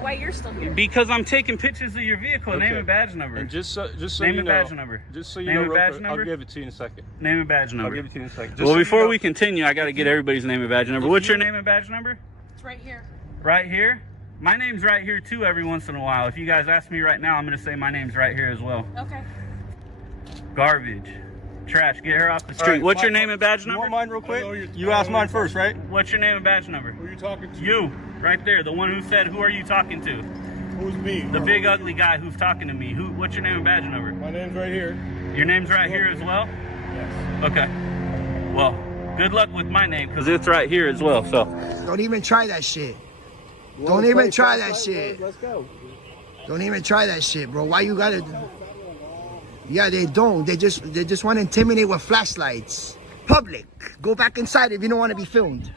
out why you're still here. Because I'm taking pictures of your vehicle. Okay. Name and badge number. And just so name you and know, badge number. Just so you name know, and badge number. I'll give it to you in a second. Name and badge number. I'll give it to you in a second. Well, before we continue, I got to get everybody's name and badge number. What's your name and badge number? It's right here. Right here? My name's right here too every once in a while. If you guys ask me right now, I'm going to say my name's right here as well. Okay. Garbage. Trash. Get her off the street. Right, what's your name and badge number? You want mine real quick? You asked mine first, right? What's your name and badge number? Who are you talking to? You. Right there. The one who said, who are you talking to? Who's me? The big ugly guy who's talking to me. What's your name and badge number? My name's right here. Your name's right here as well? Yes. Okay. Well, good luck with my name because it's right here as well. So don't even try that shit. Don't even try that shit. Let's go. Don't even try that shit, bro. Why you gotta? Yeah, they don't. They just want to intimidate with flashlights. Public. Go back inside if you don't want to be filmed.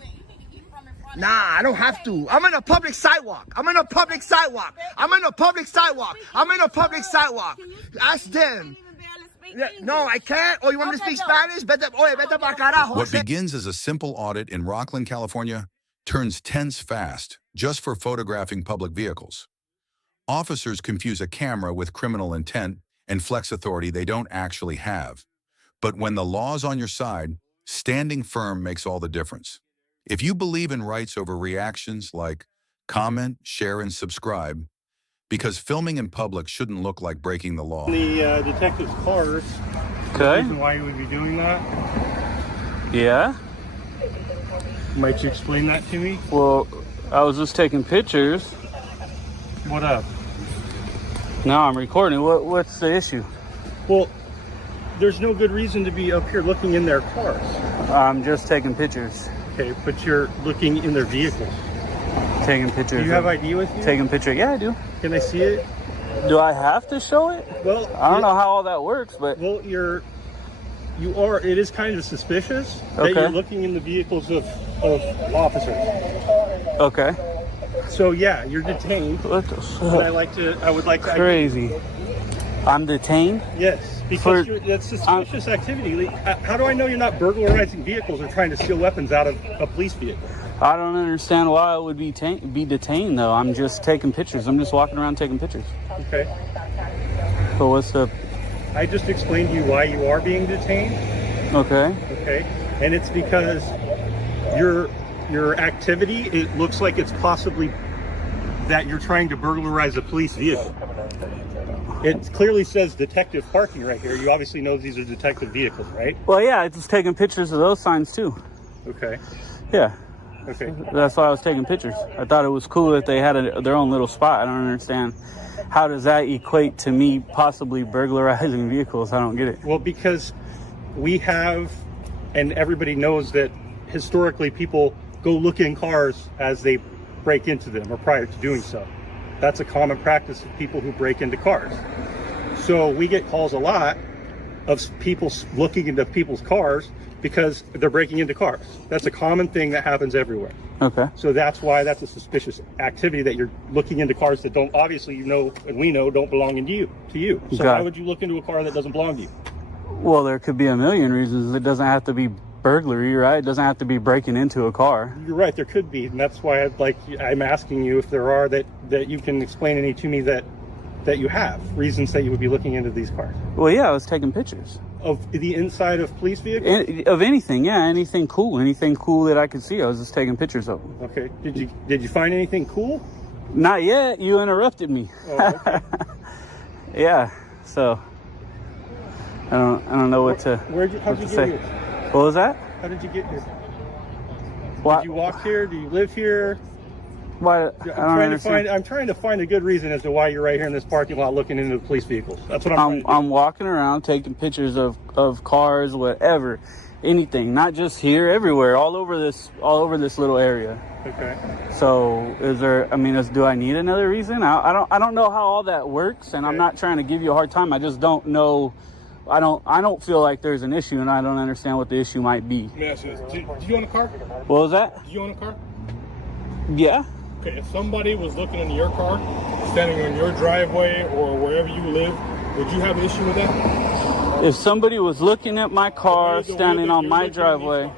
Nah, I don't have to. I'm in a public sidewalk. I'm in a public sidewalk. I'm in a public sidewalk. I'm in a public sidewalk. Ask them. No, I can't. Oh, you want me to speak Spanish? Vete pa carajo. What begins as a simple audit in Rockland, California, turns tense fast just for photographing public vehicles. Officers confuse a camera with criminal intent and flex authority they don't actually have. But when the law's on your side, standing firm makes all the difference. If you believe in rights over reactions like comment, share, and subscribe, because filming in public shouldn't look like breaking the law. The detective's cars. Okay. The reason why you would be doing that? Yeah. Might you explain that to me? Well, I was just taking pictures. What up? Now I'm recording. What's the issue? Well, there's no good reason to be up here looking in their cars. I'm just taking pictures. Okay, but you're looking in their vehicles. Taking pictures. Do you have ID with you? Taking picture. Yeah, I do. Can I see it? Do I have to show it? Well, I don't know how all that works, but well, it is kind of suspicious that you're looking in the vehicles of officers. Okay. So yeah, you're detained. What the fuck? I would like to. Crazy. I'm detained? Yes, because that's suspicious activity. How do I know you're not burglarizing vehicles or trying to steal weapons out of a police vehicle? I don't understand why I would be detained though. I'm just taking pictures. I'm just walking around taking pictures. Okay. So what's the? I just explained to you why you are being detained. Okay. Okay. And it's because your activity, it looks like it's possibly that you're trying to burglarize a police vehicle. It clearly says detective parking right here. You obviously know these are detective vehicles, right? Well, yeah, I was taking pictures of those signs too. Okay. Yeah. Okay. That's why I was taking pictures. I thought it was cool that they had their own little spot. I don't understand. How does that equate to me possibly burglarizing vehicles? I don't get it. Well, because we have, and everybody knows that historically people go look in cars as they break into them or prior to doing so. That's a common practice of people who break into cars. So we get calls a lot of people looking into people's cars because they're breaking into cars. That's a common thing that happens everywhere. Okay. So that's why that's a suspicious activity, that you're looking into cars that don't, obviously you know, and we know, don't belong to you. So why would you look into a car that doesn't belong to you? Well, there could be a million reasons. It doesn't have to be burglary, right? It doesn't have to be breaking into a car. You're right, there could be, and that's why I'm asking you if there are that you can explain any to me that you have reasons that you would be looking into these cars. Well, yeah, I was taking pictures of the inside of police vehicles. Of anything, yeah, anything cool that I could see. I was just taking picters of them. Okay. Did you find anything cool? Not yet. You interrupted me. Oh, okay. Yeah. So I don't know what to. How'd you get here? What was that? How did you get here? What? Did you walk here? Do you live here? Why? I'm trying to find a good reason as to why you're right here in this parking lot looking into the police vehicles. That's what I'm walking around taking pictures of cars, whatever, anything, not just here, everywhere, all over this little area. Okay. So do I need another reason? I don't know how all that works, and okay. I'm not trying to give you a hard time. I just don't know. I don't feel like there's an issue, and I don't understand what the issue might be. Let me ask you this. Did you own a car? What was that? Did you own a car? Yeah. Okay, if somebody was looking into your car, standing on your driveway or wherever you live, would you have an issue with that? If somebody was looking at my car, standing on my driveway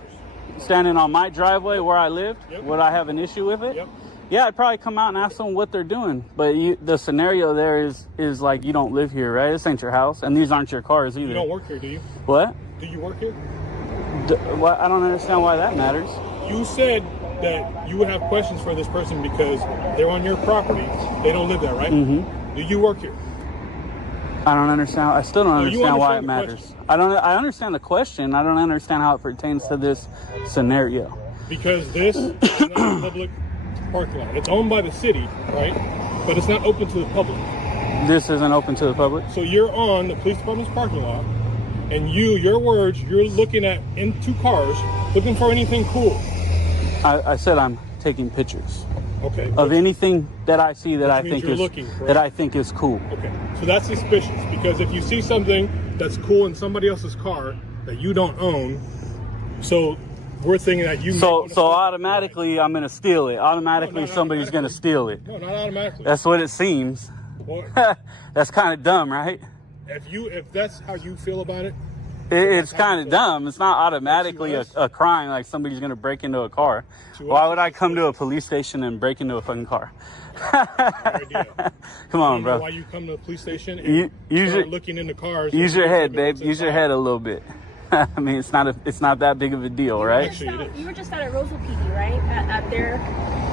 where I lived, yep. Would I have an issue with it? Yep. Yeah, I'd probably come out and ask them what they're doing. But the scenario there is like you don't live here, right? This ain't your house, and these aren't your cars either. You don't work here, do you? What? Do you work here? What? I don't understand why that matters. You said that you would have questions for this person because they're on your property. They don't live there, right? Mm-hmm. Do you work here? I don't understand. I still don't understand why it the matters. question? I understand the question. I don't understand how it pertains to this scenario. Because this is not a public parking lot. It's owned by the city, right? But it's not open to the public. This isn't open to the public? So you're on the police department's parking lot, and your words, you're looking at in 2 cars, looking for anything cool. I said I'm taking pictures. Okay. Of anything that I see that I means think you're is looking, correct? that I think is cool. Okay. So that's suspicious, because if you see something that's cool in somebody else's car that you don't own, so we're thinking that you So automatically I'm gonna steal it. Automatically somebody's gonna steal it. No, not automatically. That's what it seems. Well, That's kind of dumb, right? if that's how you feel about it, It's kind of dumb. It's not automatically a crime like somebody's gonna break into a car. Why would I come to a police station and break into a fucking car? Come on, bro. Why you come to the police station and start looking into cars? Use your head, babe. Use your head a little bit. I mean, it's not that big of a deal, right? Actually, You were just out at Roseville PD, right? At their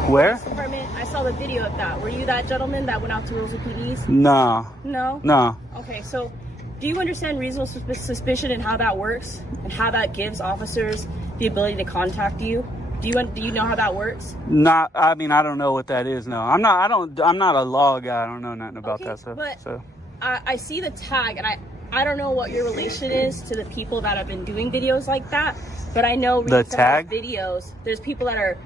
Where? police department. I saw the video of that. Were you that gentleman that went out to Roseville PD's? No. No? No. Okay, so do you understand reasonable suspicion and how that works? And how that gives officers the ability to contact you? Do you know how that works? I mean, I don't know what that is. No, I'm not a law guy. I don't know nothing about that stuff. But so I see the tag, and I don't know what your relation is to the people that have been doing videos like that, but I know the tag videos, there's people that are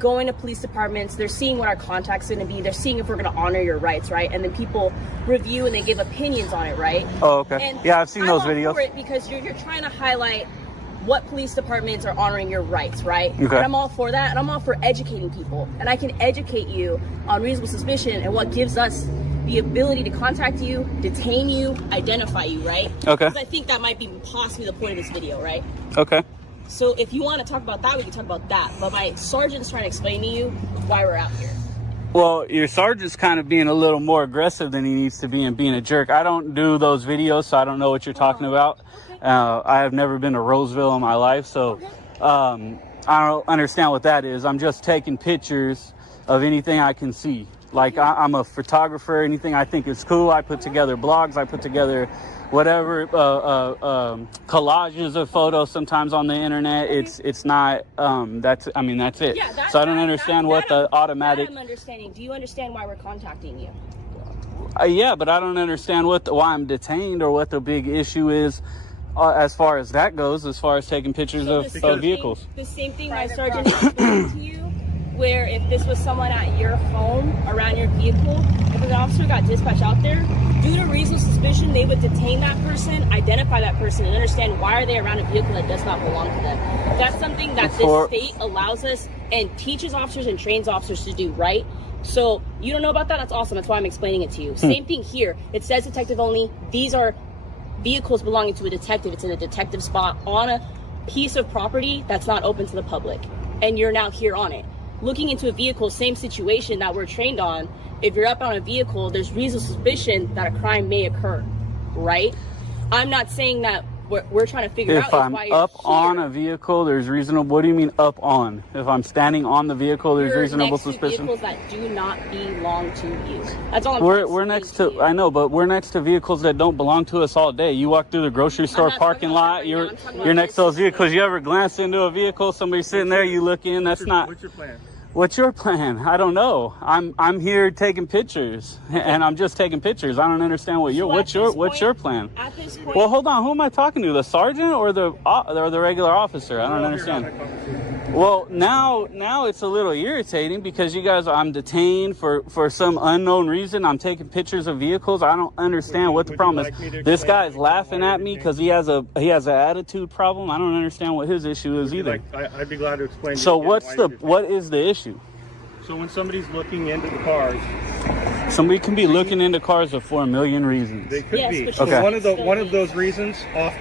going to police departments, they're seeing what our contact's going to be, they're seeing if we're going to honor your rights, right? And then people review and they give opinions on it, right? Oh, okay. And yeah, I've seen those videos. I'm all for it because you're trying to highlight what police departments are honoring your rights, right? Okay. And I'm all for that, and I'm all for educating people. And I can educate you on reasonable suspicion and what gives us the ability to contact you, detain you, identify you, right? Okay. Because I think that might be possibly the point of this video, right? Okay. So if you want to talk about that, we can talk about that. But my sergeant's trying to explain to you why we're out here. Well, your sergeant's kind of being a little more aggressive than he needs to be and being a jerk. I don't do those videos, so I don't know what you're talking about. Okay. I have never been to Roseville in my life, so I don't understand what that is. I'm just taking pictures of anything I can see. Like, I'm a photographer. Anything I think is cool, I put together blogs. I put together whatever collages of photos sometimes on the internet. It's not that's it. Yeah, so I don't understand what the automatic. I'm understanding. Do you understand why we're contacting you? Yeah, but I don't understand why I'm detained or what the big issue is as far as that goes. As far as taking pictures of vehicles. The same thing my sergeant explained to you. Where if this was someone at your home, around your vehicle, if an officer got dispatched out there, due to reasonable suspicion, they would detain that person, identify that person, and understand why are they around a vehicle that does not belong to them. That's something that this state allows us and teaches officers and trains officers to do, right? So you don't know about that? That's awesome. That's why I'm explaining it to you. Same thing here. It says detective only. These are vehicles belonging to a detective. It's in a detective spot on a piece of property that's not open to the public. And you're now here on it. Looking into a vehicle, same situation that we're trained on. If you're up on a vehicle, there's reasonable suspicion that a crime may occur, right? I'm not saying that we're trying to figure out if I'm why you're up here. on a vehicle, there's reasonable. What do you mean up on? If I'm standing on the vehicle, there's You're reasonable next suspicion. To vehicles that do not belong to you. That's all I'm We're next to. I know, but we're next to vehicles that don't belong to us all day. You walk through the grocery store not parking talking about lot. that right You're now. I'm talking about you're next to those this. vehicles. You ever glance into a vehicle? Somebody sitting there. You look in. That's not. What's your plan? What's your plan? I don't know. I'm here taking pictures, and I'm just taking pictures. I don't understand what what's your plan? At this point, Well, hold on. Who am I talking to? The sergeant or the regular officer? I don't understand. Well, now it's a little irritating because you guys, I'm detained for some unknown reason. I'm taking pictures of vehicles. I don't understand what the problem is. This guy's laughing at me because he has an attitude problem. I don't understand what his issue is either. I'd be glad to explain. So what is the issue? So when somebody's looking into the cars, somebody can be looking into cars for a million reasons. they could Yes, be. but So you one of those reasons,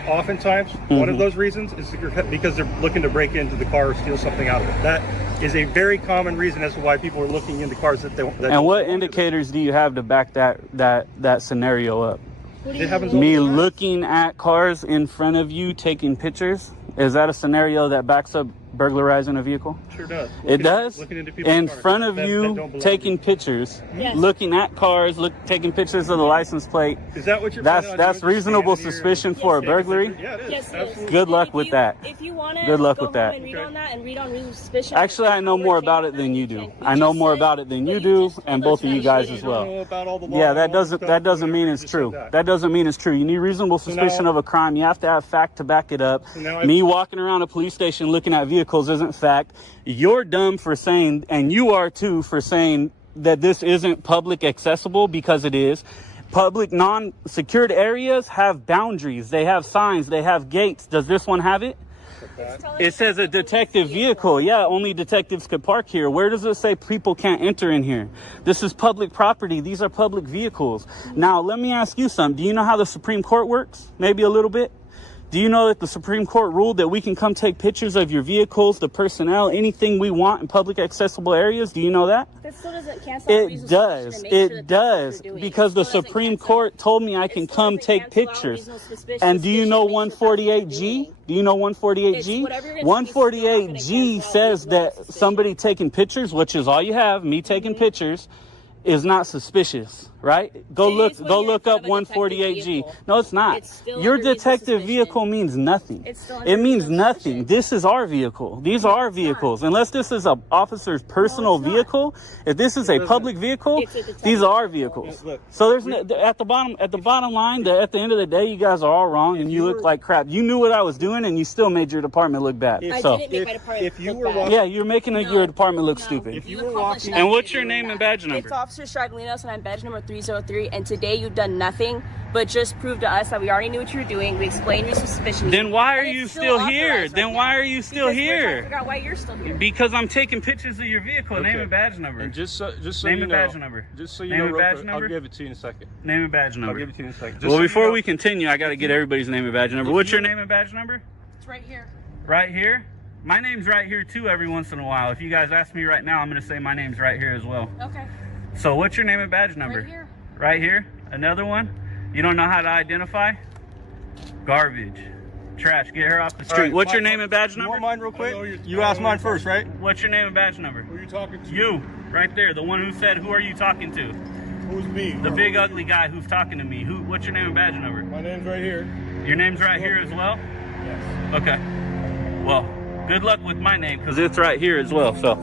oftentimes, one of those reasons is because they're looking to break into the car or steal something out of it. is a very common reason as to why people are looking into cars that they. And what indicators do you have to back that scenario up? It happens all Me the time. looking at cars in front of you, taking pictures. Is that a scenario that backs up burglarizing a vehicle? Sure does. It does? Looking into people's In cars front of that don't you, belong taking to pictures, Yes. looking at cars, taking pictures of the license plate. Is that what you're? That's planning on doing? reasonable Stand here suspicion for a Yes, burglary. Yeah, it is. Yes, it is. Absolutely. Good luck If with you- that. If you want to, Good luck go with that. home and read on that and read on reasonable suspicion. Actually, I know more about it than you do. I know more about it than you do, and both of you guys as well. Yeah, that doesn't mean it's true. That doesn't mean it's true. You need reasonable suspicion of a crime. You have to have fact to back it up. Me walking around a police station looking at vehicles isn't fact. You're dumb for saying, and you are too, for saying that this isn't public accessible, because it is. Public non-secured areas have boundaries. They have signs. They have gates. Does this one have it? It says a detective vehicle. Yeah, only detectives could park here. Where does it say people can't enter in here? This is public property. These are public vehicles. Now, let me ask you something. Do you know how the Supreme Court works? Maybe a little bit. Do you know that the Supreme Court ruled that we can come take pictures of your vehicles, the personnel, anything we want in public accessible areas? Do you know that? That still doesn't cancel out It reasonable does. suspicion and make sure It that that's does. what you're doing. Because the It still doesn't Supreme cancel- Court told me I it can still come doesn't take cancel out pictures. reasonable suspicion. And do you know Suspicion makes sure that's what you're 148G? doing. Do you know It's 148G? whatever you're gonna do, it's still not gonna 148G cancel out says reasonable that suspicion. somebody taking pictures, which is all you have, me taking pictures, is not suspicious, right? Go It look is when go you're look in up front of a detective 148G. vehicle. No, it's not. It's still Your under reasonable detective suspicion. vehicle means nothing. It's still under It means reasonable nothing. suspicion. This is our vehicle. These are our vehicles. Unless this is a officer's personal it's not. vehicle, if this is a public vehicle, It's a detective these are our vehicle. vehicles. Look, So there's at the bottom line, at the end of the day, you guys are all wrong and you look like crap. You knew what I was doing and you still made your department look bad. I So didn't make my department if you look were bad. walking- yeah, you're making your department look No. stupid. If you You were accomplished walking- nothing And what's your doing name that. and badge number? It's Officer Straglinos, and I'm badge number 303. And today you've done nothing but just prove to us that we already knew what you were doing. We explained reasonable suspicion. Then why are And it's you still still here? authorized Then right why now. are you still Because we're trying to here? figure out why you're still here. Because I'm taking pictures of your vehicle. Name Okay. and badge number. And just so Name you and know, badge number. Just so you Name know, and real badge quick, number? I'll give it to you in a second. Name and badge I'll number. give it to you in a second. Just Well, so you before know- we continue, I got to get everybody's name and badge number. What's your name and badge number? It's right here. Right here? My name's right here too every once in a while. If you guys ask me right now, I'm going to say my name's right here as well. Okay. So what's your name and badge number? Right here. Right here? Another one? You don't know how to identify? Garbage. Trash. Get her off the street. All right, What's your mine- name and badge You want number? mine real I quick? know you're- You asked mine first, right? What's your name and badge number? Who are you talking to? You. Right there. The one who said, who are you talking to? Who's me? The big ugly guy who's talking to me. What's your name and badge number? My name's right here. Your name's right here as well? Yes. Okay. Well, good luck with my name because it's right here as well. So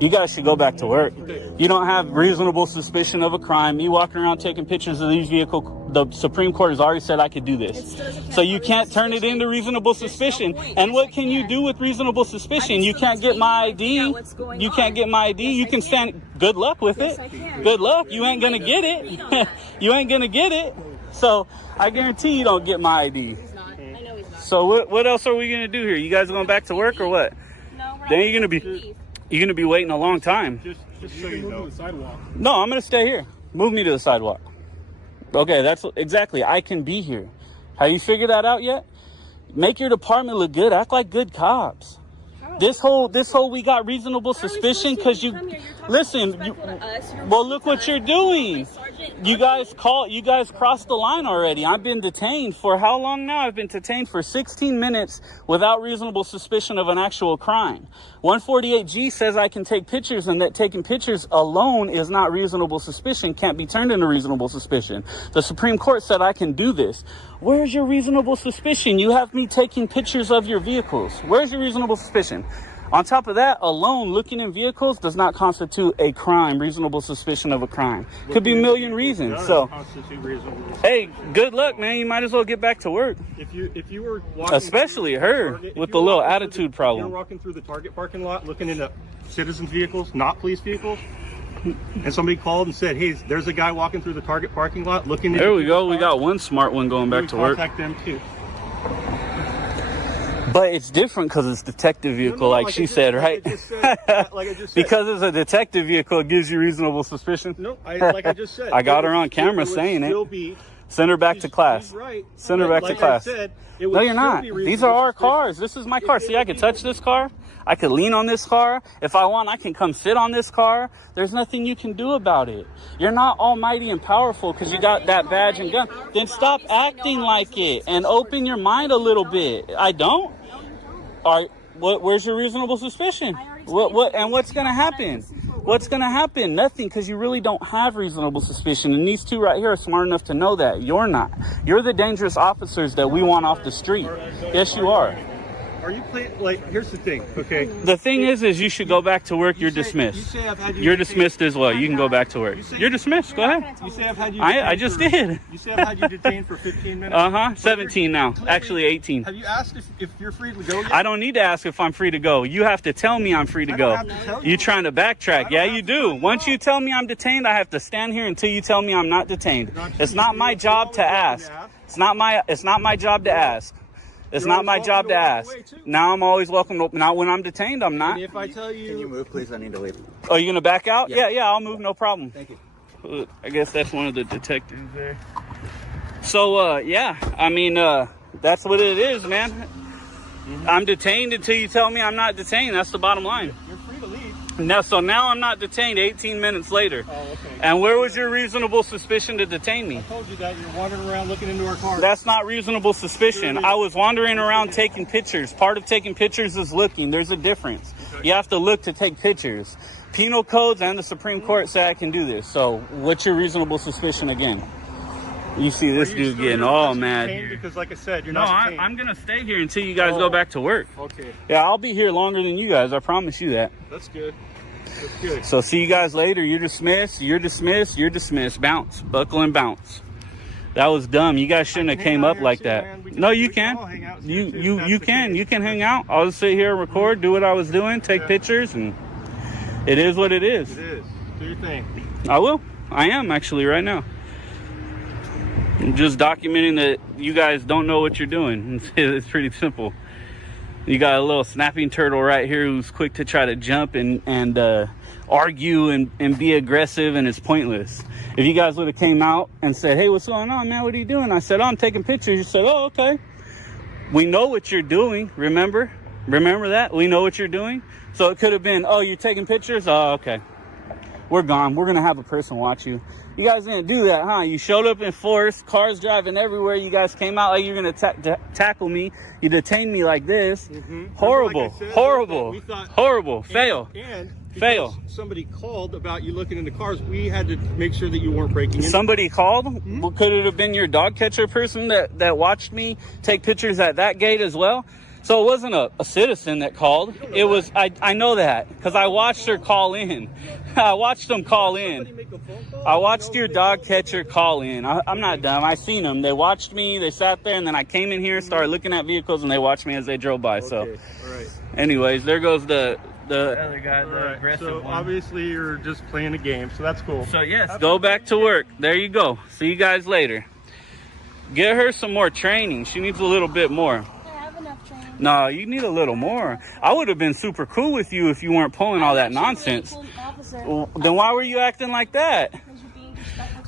you guys should go back to work. You don't have reasonable suspicion of a crime. Me walking around taking pictures of these vehicles, the Supreme Court has already said I could do this. So you can't turn it into reasonable suspicion. And what can you do with reasonable suspicion? You can't get my ID. You can't get my ID. You can stand. Good luck with it. Good luck. You ain't gonna get it. You ain't gonna get it. So I guarantee you don't get my ID. He's not. I know he's not. So what else are we gonna do here? You guys going back to work or what? No, we're Then not you're gonna be leave. you're gonna be waiting a long time. Just You so you can know. move to the sidewalk. No, I'm gonna stay here. Move me to the sidewalk. Okay, that's exactly. I can be here. Have you figured that out yet? Make your department look good. Act like good cops. This whole we got reasonable How are we suspicion supposed to because you come here? You're talking listen. disrespectful to us. You're Well, look what wasting you're time. doing. My sergeant- You guys crossed the line already. I've been detained for how long now? I've been detained for 16 minutes without reasonable suspicion of an actual crime. 148G says I can take pictures and that taking pictures alone is not reasonable suspicion, can't be turned into reasonable suspicion. The Supreme Court said I can do this. Where's your reasonable suspicion? You have me taking pictures of your vehicles. Where's your reasonable suspicion? On top of that, alone looking in vehicles does not constitute a crime, reasonable suspicion of a crime. Could be a million reasons. So, hey, good luck, man. You might as well get back to work. If you were walking Especially through her Target- if with you the were little walking through attitude the- problem. You're walking through the Target parking lot looking into citizens' vehicles, not police vehicles, and somebody called and said, "Hey, there's a guy walking through the Target parking lot looking." There into we go. We cars." got one smart one going back to work. Contact them too. But it's different because it's detective vehicle, like she said, right? Like I just said. Because it's a detective vehicle, it gives you reasonable suspicion. No, like I just said. I got her on it camera would saying it. still be Send her back to class. She's right. Send her back Like to class. I said, it would No, you're still not. be These reasonable are our suspicion. cars. This is my car. See, I could touch this car. I could lean on this car. If I want, I can come sit on this car. There's nothing you can do about it. You're not almighty and powerful because you got that badge and gun. Then stop acting like it and open your mind a little bit. I don't. All right. Where's your reasonable suspicion? And what's going to happen? What's going to happen? Nothing, because you really don't have reasonable suspicion. And these two right here are smart enough to know that. You're not. You're the dangerous officers that we want off the street. Yes, you are. Are you playing? Like, here's the thing, okay? The thing is you should go back to work. You're dismissed. You say I've had you You're detained- dismissed as well. You can go back to work. You're dismissed. Go ahead. You say I've had you. I detained just for- did. You say I've had you detained for 15 minutes. 17 now. Actually 18. Have you asked if you're free to go yet? I don't need to ask if I'm free to go. You have to tell me I'm free to I go. don't have to tell you. You trying to backtrack? Yeah, you do. Once you tell me I'm detained, I have to stand here until you tell me I'm not detained. It's not my job to ask. It's not my job to ask. It's not my job to ask. Now I'm always welcome to, not when I'm detained, I'm not. And if I tell you, Can you move, please? I need to leave. Oh, you gonna back out? Yeah. Yeah, I'll move, no problem. Thank you. I guess that's one of the detectives there. So, yeah, I mean, that's what it is, man. I'm detained until you tell me I'm not detained. That's the bottom line. you're free to leave. Now I'm not detained 18 minutes later. Oh, okay. And where was your reasonable suspicion to detain me? I told you that you're wandering around looking into our car. That's not reasonable suspicion. I was wandering around taking pictures. Part of taking pictures is looking. There's a difference. You have to look to take pictures. Penal codes and the Supreme Court say I can do this. So what's your reasonable suspicion again? You see this dude getting all mad here. Because, like I said, you're No, not detained. I'm going to stay here until you guys go back to work. Okay, Yeah, I'll be here longer than you guys. I promise you that. that's good. That's good. So see you guys later. You're dismissed. You're dismissed. You're dismissed. Bounce. Buckle and bounce. That was dumb. You guys shouldn't have hang came out up here like too, that. man. We No, you can can. all hang out You here too, if you that's you the can. case. You can hang out. I'll just sit here, record, do what I was doing, take pictures, and it is what it is. It is. Do your thing. I will. I am actually right now. I'm just documenting that you guys don't know what you're doing. It's pretty simple. You got a little snapping turtle right here who's quick to try to jump and argue and be aggressive, and it's pointless. If you guys would have came out and said, hey, what's going on, man? What are you doing? I said, oh, I'm taking pictures. You said, oh, okay. We know what you're doing. Remember that? We know what you're doing. So it could have been, oh, you're taking pictures? Oh, okay. We're gone. We're going to have a person watch you. You guys didn't do that, huh? You showed up in force, cars driving everywhere. You guys came out like you're going to tackle me. You detained me like this. Horrible, Like I said, horrible, we thought- horrible. Fail. And Fail. because somebody called about you looking in the cars, we had to make sure that you weren't breaking in. Somebody called? Well, could it have been your dog catcher person that watched me take pictures at that gate as well? So it wasn't a citizen that called. It was, I know that because I watched her call in. I watched them call in. Make a phone call? I watched your dog catcher call in. I'm not dumb. I seen them. They watched me. They sat there, and then I came in here, started looking at vehicles, and they watched me as they drove by. So, Okay, all right. anyways, there goes the other guy, All the right. aggressive So one. obviously you're just playing a game, so that's cool. So yes, go back to work. There you go. See you guys later. Get her some more training. She needs a little bit more. I have enough training. No, you need a little more. I would have been super cool with you if you weren't pulling all that nonsense. Well, then why were you acting like that?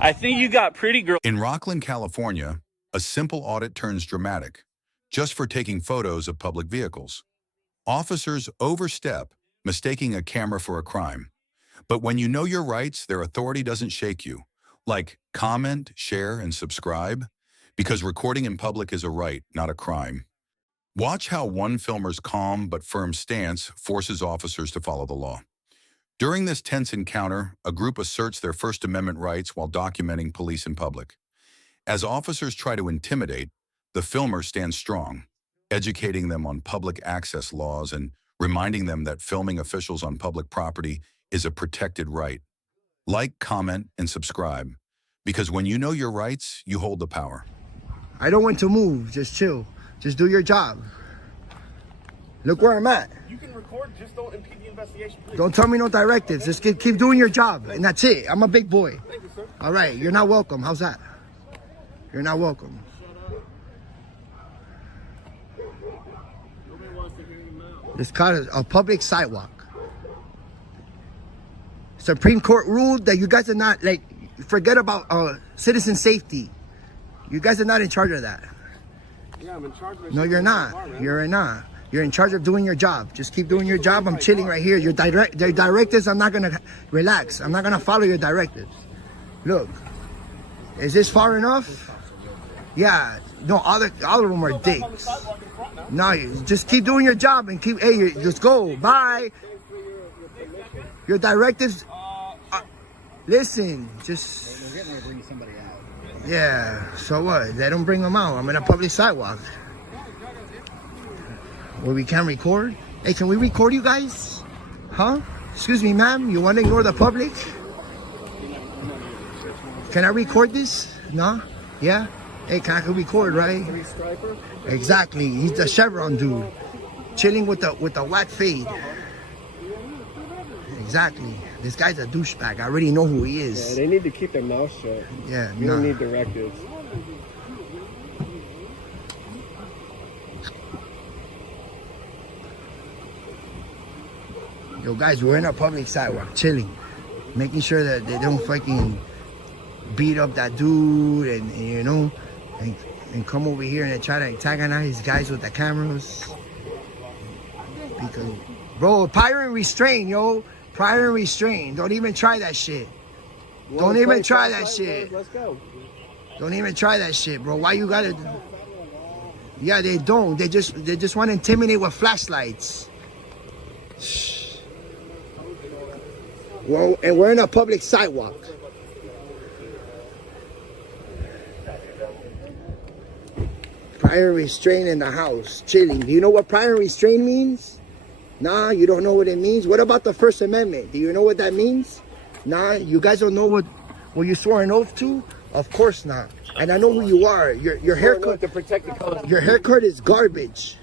I think you got pretty girl. In Rockland, California, a simple audit turns dramatic just for taking photos of public vehicles. Officers overstep, mistaking a camera for a crime. But when you know your rights, their authority doesn't shake you. Like comment, share, and subscribe, because recording in public is a right, not a crime. Watch how one filmer's calm but firm stance forces officers to follow the law. During this tense encounter, a group asserts their First Amendment rights while documenting police in public. As officers try to intimidate, the filmer stands strong, educating them on public access laws and reminding them that filming officials on public property is a protected right. Like, comment, and subscribe, because when you know your rights, you hold the power. I don't want to move. Just chill. Just do your job. Look where I'm at. You can record, just don't impede the investigation, please. Don't tell me no directives. Just keep doing your job, and that's it. I'm a big boy. Thank you, sir. All right, you're not welcome. How's that? You're not welcome. It's called a public sidewalk. Supreme Court ruled that you guys are not, like, forget about citizen safety. You guys are not in charge of that. Yeah, I'm in charge of No, you're not. You're not. You're in charge of doing your job. Just keep doing your job. I'm chilling right here. Your directives, I'm not gonna relax. I'm not gonna follow your directives. Look, is this far enough? Yeah. No, all of them are dicks. No, you just keep doing your job and keep. Hey, just go. Bye. Your directives. Listen, just. We're getting ready to bring somebody out. Yeah. So what? They don't bring them out. I'm in a public sidewalk. Where we can't record? Hey, can we record you guys? Huh? Excuse me, ma'am. You want to ignore the public? Can I record this? No? Yeah? Hey, can I record, right? Exactly. He's the Chevron dude. Chilling with the whack fade. Exactly. This guy's a douchebag. I already know who he is. Yeah, they need to keep their mouth shut. Yeah, We don't need directives. Yo, guys, we're in a public sidewalk, chilling, making sure that they don't fucking beat up that dude and you know, and come over here and try to antagonize guys with the cameras. Because, bro, prior and restraint, yo, prior and restraint. Don't even try that shit. Don't even try that shit. Let's go. Don't even try that shit, bro. Why you gotta? Yeah, they don't. They just want to intimidate with flashlights. Well, and we're in a public sidewalk. Prior restraint in the house, chilling. Do you know what prior restraint means? Nah, you don't know what it means. What about the First Amendment? Do you know what that means? Nah, you guys don't know what you swore an oath to? Of course not. And I know who you are. Your haircut To protect the colors. Your haircut is garbage.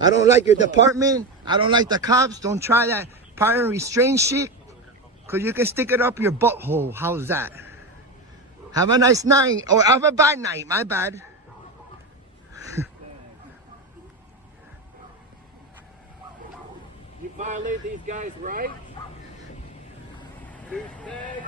I don't like your department. I don't like the cops. Don't try that prior restraint shit. Cause you can stick it up your butthole. How's that? Have a nice night. Or have a bad night. My bad. You violate these guys' rights? Douchebag.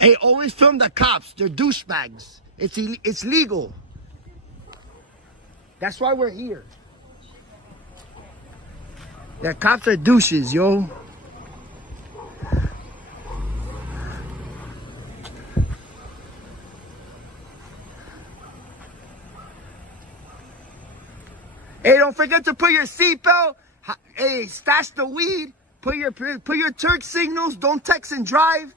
Hey, always film the cops. They're douchebags. It's legal. That's why we're here. The cops are douches, yo. Hey, don't forget to put your seatbelt. Hey, stash the weed. Put your Turk signals. Don't text and drive.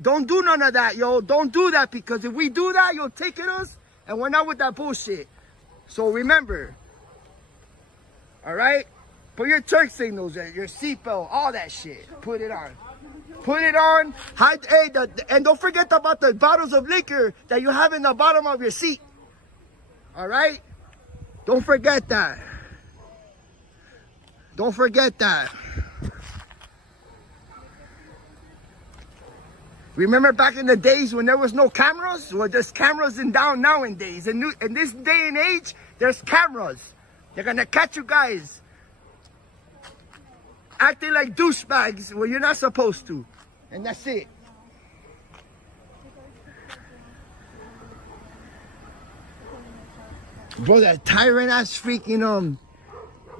Don't do none of that, yo. Don't do that, because if we do that, you'll ticket us, and we're not with that bullshit. So remember, all right? Put your Turk signals, your seatbelt, all that shit. Put it on. Put it on. Hide, hey, and don't forget about the bottles of liquor that you have in the bottom of your seat. All right? Don't forget that. Don't forget that. Remember back in the days when there was no cameras? Well, there's cameras in down nowadays. In this day and age, there's cameras. They're gonna catch you guys acting like douchebags when you're not supposed to. And that's it. Bro, that Tyrant ass freaking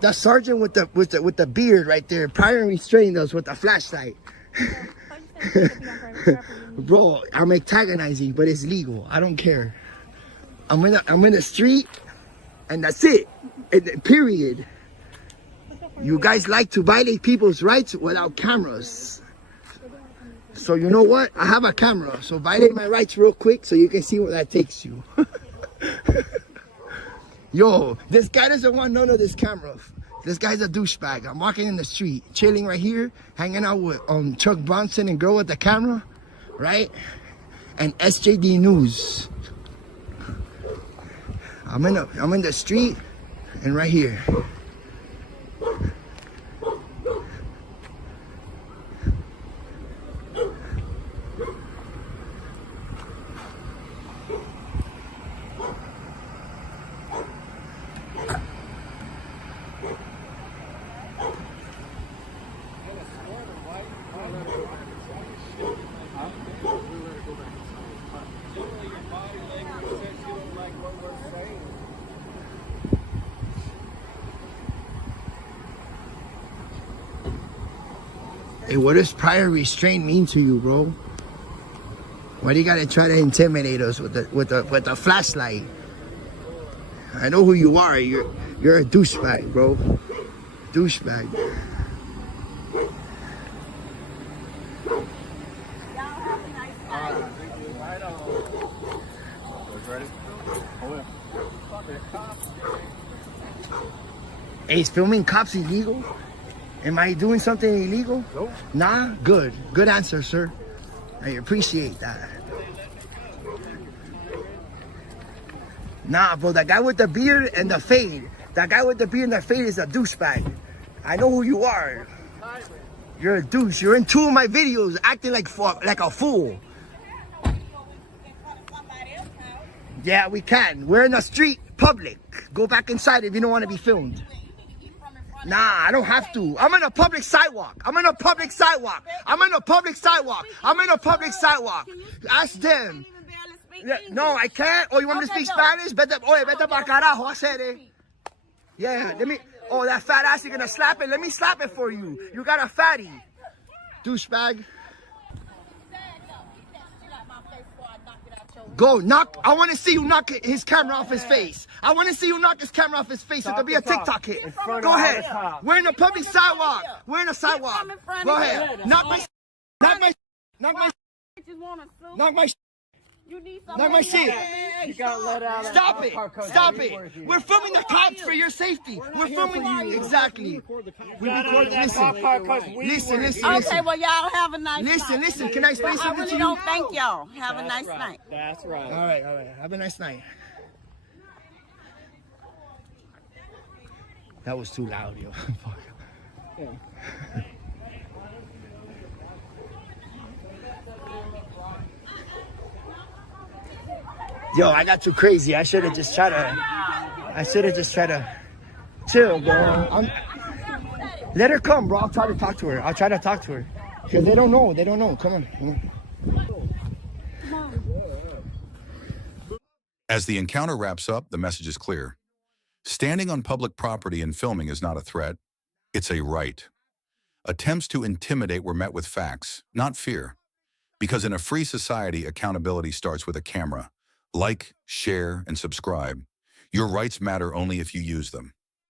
that sergeant with the beard right there, prior restraining us with the flashlight. Bro, I'm antagonizing, but it's legal. I don't care. I'm in the street, and that's it. And period. You guys like to violate people's rights without cameras. So you know what? I have a camera. So violate my rights real quick so you can see where that takes you. Yo, this guy doesn't want none of this camera. This guy's a douchebag. I'm walking in the street, chilling right here, hanging out with Chuck Bronson and girl with the camera, right? And SJD News. I'm in the street and right here. Hey, what does prior restraint mean to you, bro? Why do you gotta try to intimidate us with the flashlight? I know who you are. You're a douchebag, bro. Douchebag. Hey, is filming cops illegal? Am I doing something illegal? Nope. Nah? Good. Good answer, sir. I appreciate that. Nah, bro, that guy with the beard and the fade. That guy with the beard and the fade is a douchebag. I know who you are. You're a douche. You're in 2 of my videos acting like a fool. Yeah, we can. We're in the street, public. Go back inside if you don't want to be filmed. Nah, I don't have to. I'm in a public sidewalk. I'm in a public sidewalk. I'm in a public sidewalk. I'm in a public sidewalk. Ask them. Yeah, no, I can't. Oh, you want me to speak Spanish? Vete pa carajo, hacer it. Yeah, let me. Oh, that fat ass, you're gonna slap it. Let me slap it for you. You got a fatty. Douchebag. Go, knock. I want to see you knock his camera off his face. I want to see you knock his camera off his face. It could be a TikTok hit. Go ahead. We're in a public sidewalk. We're in a sidewalk. Go ahead. Knock my shit. You got let out. Stop it. Stop it. We're filming the cops for your safety. We're filming you. Exactly. We record. Listen. Okay, well, y'all have a nice night. Listen. Can I explain I something to really you? don't thank y'all. Have a nice night. That's right. All right. Have a nice night. That was too loud, yo. Fuck. Yo, I got too crazy. I should have just tried to chill, bro. Let her come, bro. I'll try to talk to her. Because they don't know. Come on. As the encounter wraps up, the message is clear. Standing on public property and filming is not a threat. It's a right. Attempts to intimidate were met with facts, not fear. Because in a free society, accountability starts with a camera. Like, share, and subscribe. Your rights matter only if you use them.